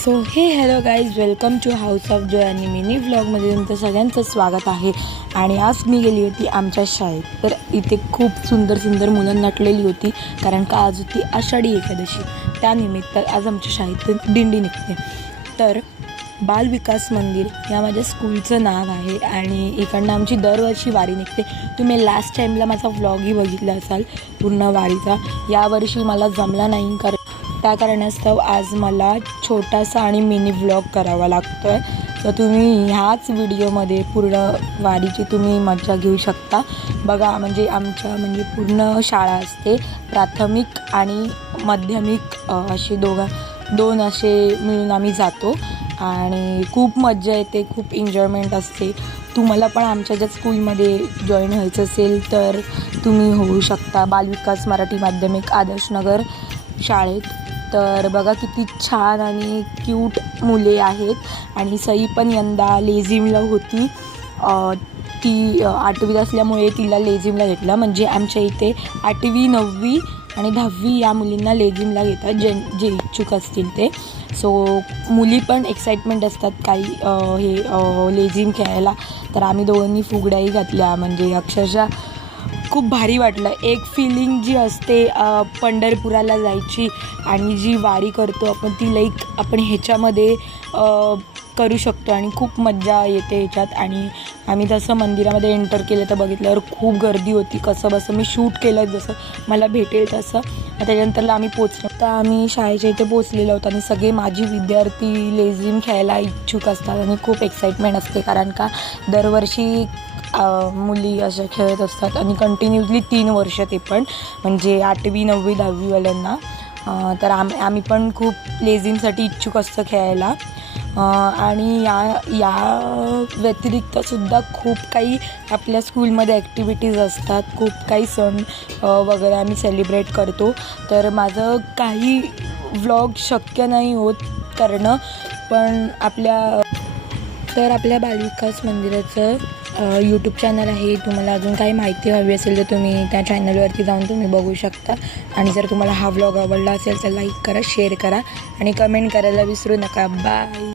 So hello guys, welcome to House of Joy आणि mini व्लॉगमध्ये तुमचं सगळ्यांचं स्वागत आहे. आणि आज मी गेली होती आमच्या शाळेत. तर इथे खूप सुंदर सुंदर मुलं नटलेली होती, कारण का आज होती आषाढी एकादशी. त्यानिमित्त आज आमच्या शाळेतून दिंडी निघते. तर बालविकास मंदिर या माझ्या स्कूलचं नाव आहे आणि इकडनं आमची दरवर्षी वारी निघते. तुम्ही लास्ट टाईमला माझा व्लॉगही बघितला असाल पूर्ण वारीचा. यावर्षी मला जमला नाही, कारण त्या कारणास्तव आज मला छोटासा आणि मिनी व्लॉग करावा लागतो आहे. तर तुम्ही ह्याच व्हिडिओमध्ये पूर्ण वारीची तुम्ही मजा घेऊ शकता. बघा, आमच्या पूर्ण शाळा असते, प्राथमिक आणि माध्यमिक असे दोन असे मिळून आम्ही जातो आणि खूप मजा येते, खूप एन्जॉयमेंट असते. तुम्हाला पण आमच्या ज्या स्कूलमध्ये जॉईन व्हायचं असेल तर तुम्ही होऊ शकता बालविकास मराठी माध्यमिक आदर्शनगर शाळेत. तर बघा किती छान आणि क्यूट मुले आहेत. आणि सई पण यंदा लेझिमला होती. ती 8वीत असल्यामुळे तिला लेझिमला घेतलं. म्हणजे आमच्या इथे 8वी 9वी आणि 10वी या मुलींना लेझिमला घेतात, जे इच्छुक असतील ते. सो मुली पण एक्साइटमेंट असतात काही हे लेझिम खेळायला. तर आम्ही दोघांनी फुगड्याही घातल्या. म्हणजे अक्षरशः खूप भारी वाटलं. एक फिलिंग जी असते पंढरपुराला जायची आणि जी वारी करतो आपण, ती आपण ह्याच्यामध्ये करू शकतो आणि खूप मजा येते ह्याच्यात. आणि आम्ही तसं मंदिरामध्ये एंटर केलं तर बघितल्यावर खूप गर्दी होती. कसं मी शूट केलं जसं मला भेटेल तसं. त्याच्यानंतरला आम्ही पोचलो. तर आम्ही शाळेच्या इथे पोचलेलो होतो आणि सगळे माझी विद्यार्थी लेझिम खेळायला इच्छुक असतात आणि खूप एक्साइटमेंट असते, कारण का दरवर्षी मुली अशा खेळत असतात आणि कंटिन्युअसली 3 वर्ष, ते पण म्हणजे 8वी 9वी 10वीवाल्यांना. तर आम्ही पण खूप लेझिमसाठी इच्छुक असतो खेळायला. आणि या व्यतिरिक्तसुद्धा खूप काही आपल्या स्कूलमध्ये ॲक्टिव्हिटीज असतात, खूप काही सण वगैरे आम्ही सेलिब्रेट करतो. तर माझं काही व्लॉग शक्य नाही होत करणं, पण आपल्या बालविकास मंदिराचं यूट्यूब चॅनल आहे. तुम्हाला अजून काही माहिती हवी असेल तर तुम्ही त्या चॅनलवरती जाऊन तुम्ही बघू शकता. आणि जर तुम्हाला हा व्लॉग आवडला असेल तर लाईक करा, शेअर करा आणि कमेंट करायला विसरू नका. बाय.